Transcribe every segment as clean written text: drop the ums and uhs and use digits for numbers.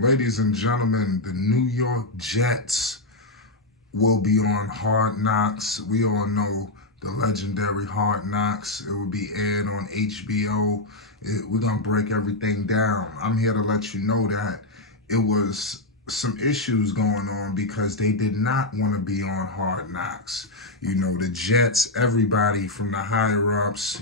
Ladies and gentlemen, the New York Jets will be on Hard Knocks. We all know the legendary Hard Knocks. It will be aired on HBO. We're going to break everything down. I'm here to let you know that it was some issues going on because they did not want to be on Hard Knocks. You know, the Jets, everybody from the higher ups,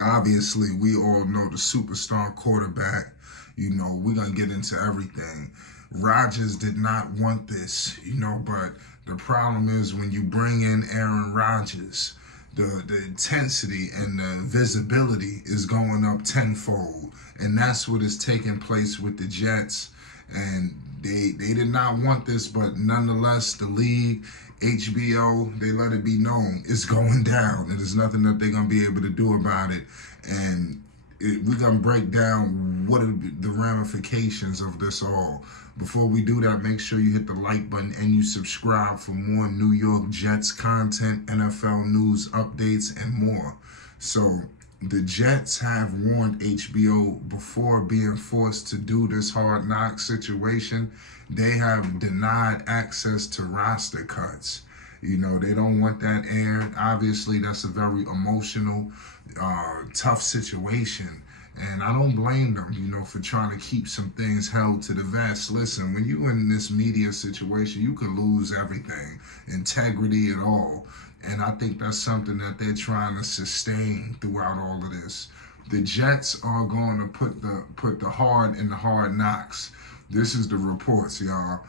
obviously we all know the superstar quarterback. We're going to get into everything. Rodgers did not want this, but the problem is when you bring in Aaron Rodgers, the intensity and the visibility is going up tenfold. And that's what is taking place with the Jets. And they did not want this, but nonetheless, the league, HBO, they let it be known it's going down. And there's nothing that they're going to be able to do about it. And we're going to break down what are the ramifications of this all. Before we do that, make sure you hit the like button and you subscribe for more New York Jets content, NFL news updates, and more. So the Jets have warned HBO before being forced to do this Hard Knock situation. They have denied access to roster cuts. They don't want that aired. Obviously, that's a very emotional, tough situation. And I don't blame them, for trying to keep some things held to the vest. Listen, when you in this media situation, you could lose everything, integrity at all. And I think that's something that they're trying to sustain throughout all of this. The Jets are going to put the hard in the Hard Knocks. This is the reports, y'all.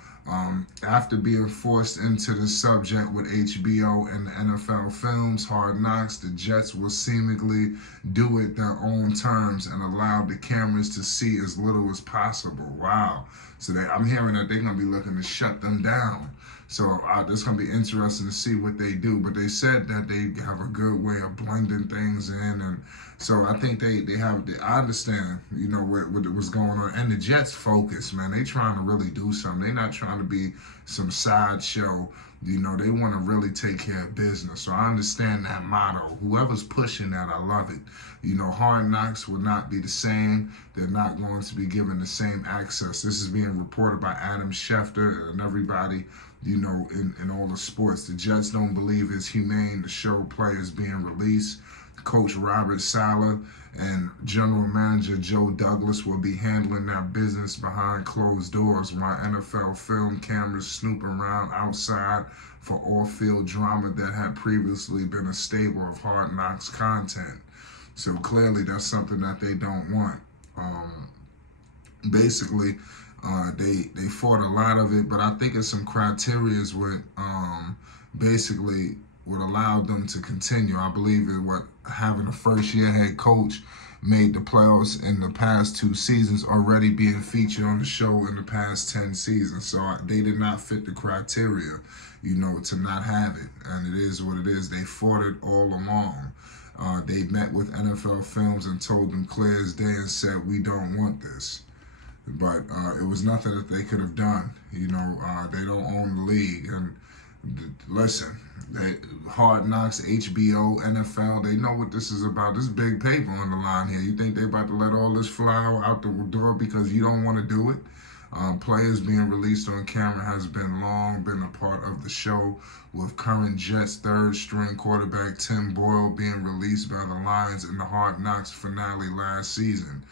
After being forced into the subject with HBO and the NFL films, Hard Knocks, the Jets will seemingly do it their own terms and allow the cameras to see as little as possible. Wow. So I'm hearing that they're going to be looking to shut them down. So it's going to be interesting to see what they do. But they said that they have a good way of blending things in. And so I think I understand, what's going on. And the Jets focus, man. They trying to really do something. They're not trying to be some sideshow. They want to really take care of business. So I understand that motto. Whoever's pushing that, I love it. Hard Knocks will not be the same. They're not going to be given the same access. This is being reported by Adam Schefter and everybody, in all the sports. The Jets don't believe it's humane to show players being released. Coach Robert Saleh and General Manager Joe Douglas will be handling that business behind closed doors while NFL film cameras snoop around outside for off-field drama that had previously been a staple of Hard Knocks content. So clearly that's something that they don't want. Basically, they fought a lot of it, but I think it's some criteria what basically would allow them to continue. I believe having a first-year head coach made the playoffs in the past 2 seasons, already being featured on the show in the past 10 seasons. So they did not fit the criteria, to not have it. And it is what it is. They fought it all along. They met with NFL Films and told them clear as day and said, we don't want this. But it was nothing that they could have done. They don't own the league. And listen, Hard Knocks, HBO, NFL, they know what this is about. This big paper on the line here. You think they about to let all this fly out the door because you don't want to do it? Players being released on camera has long been a part of the show, with current Jets third-string quarterback Tim Boyle being released by the Lions in the Hard Knocks finale last season.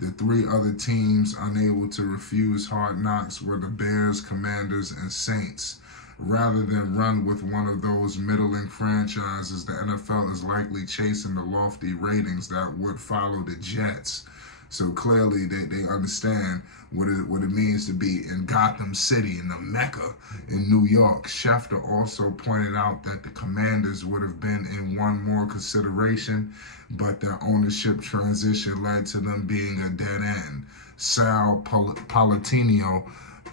The 3 other teams unable to refuse Hard Knocks were the Bears, Commanders, and Saints. Rather than run with one of those middling franchises, the NFL is likely chasing the lofty ratings that would follow the Jets. So clearly they understand what it means to be in Gotham City, in the Mecca in New York. Schefter also pointed out that the Commanders would have been in one more consideration, but their ownership transition led to them being a dead end. Sal Palatino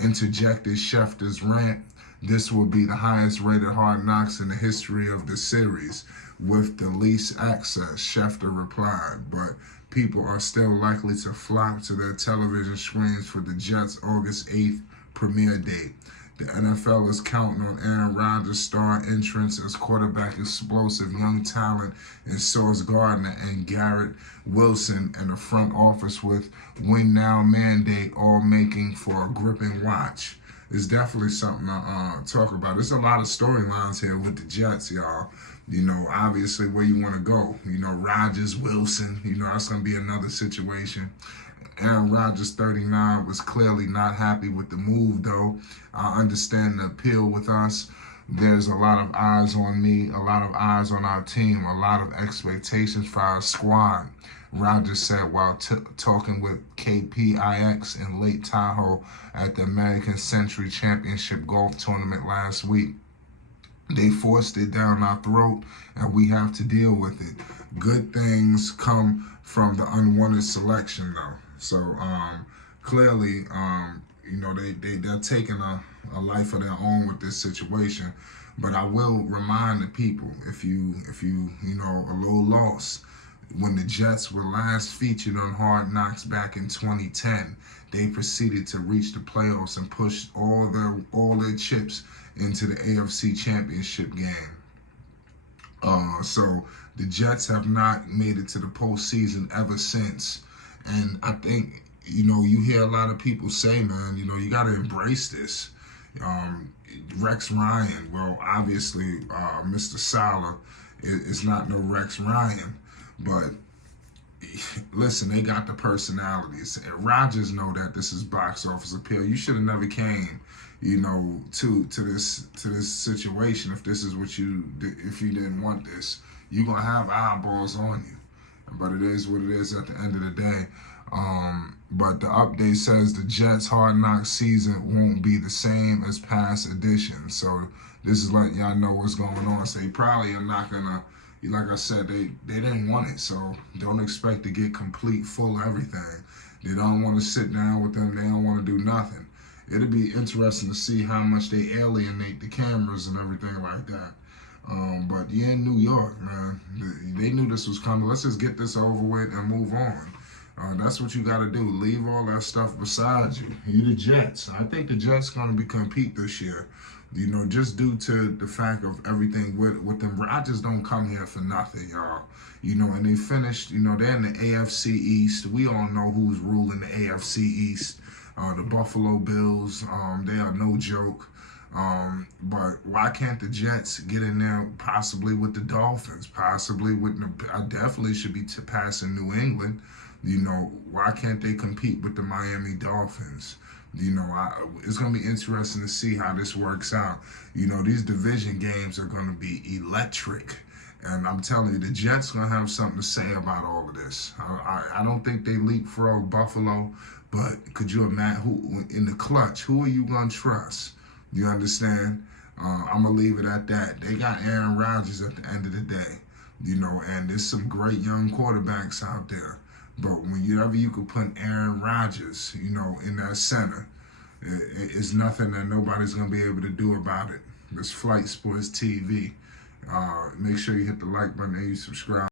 interjected Schefter's rant. This will be the highest rated Hard Knocks in the history of the series, with the least access, Schefter replied. But people are still likely to flock to their television screens for the Jets' August 8th premiere date. The NFL is counting on Aaron Rodgers' star entrance as quarterback explosive young talent in Sauce Gardner and Garrett Wilson in the front office with win now mandate all making for a gripping watch. It's definitely something to talk about. There's a lot of storylines here with the Jets, y'all. You know, obviously where you want to go. You know, Rodgers, Wilson, you know, that's going to be another situation. Aaron Rodgers, 39, was clearly not happy with the move, though. I understand the appeal with us. There's a lot of eyes on me, a lot of eyes on our team, a lot of expectations for our squad, Rodgers said while talking with KPIX in Lake Tahoe at the American Century Championship Golf Tournament last week. They forced it down our throat, and we have to deal with it. Good things come from the unwanted selection, though. So clearly, you know, they're taking a life of their own with this situation. But I will remind the people, if you know, a little lost, when the Jets were last featured on Hard Knocks back in 2010, they proceeded to reach the playoffs and push all their chips into the AFC Championship game. So the Jets have not made it to the postseason ever since. And I think, you know, you hear a lot of people say, man, you know, you got to embrace this. Rex Ryan, well, obviously, Mr. Salah is not no Rex Ryan, but listen, they got the personalities. Rodgers know that this is box office appeal. You should have never came, you know, to this situation if this is what if you didn't want this. You're gonna have eyeballs on you, but it is what it is at the end of the day. But the update says the Jets' Hard Knocks season won't be the same as past editions. So this is letting y'all know what's going on. So you probably are not gonna, like I said, they didn't want it. So don't expect to get complete, full everything. They don't want to sit down with them. They don't want to do nothing. It'll be interesting to see how much they alienate the cameras and everything like that. But you're in New York, man. They knew this was coming. Let's just get this over with and move on. That's what you got to do. Leave all that stuff beside you. You the Jets. I think the Jets going to be compete this year. You know, just due to the fact of everything with them. Rodgers don't come here for nothing, y'all. You know, and they finished, you know, they're in the AFC East. We all know who's ruling the AFC East. The Buffalo Bills, they are no joke. But why can't the Jets get in there possibly with the Dolphins? Possibly with I definitely should be passing New England. You know, why can't they compete with the Miami Dolphins? You know, it's going to be interesting to see how this works out. You know, these division games are going to be electric. And I'm telling you, the Jets going to have something to say about all of this. I don't think they leapfrog Buffalo, but could you imagine who in the clutch? Who are you going to trust? You understand? I'm going to leave it at that. They got Aaron Rodgers at the end of the day, you know, and there's some great young quarterbacks out there. But whenever you could put Aaron Rodgers, you know, in that center, it's nothing that nobody's going to be able to do about it. It's Flight Sports TV. Make sure you hit the like button and you subscribe.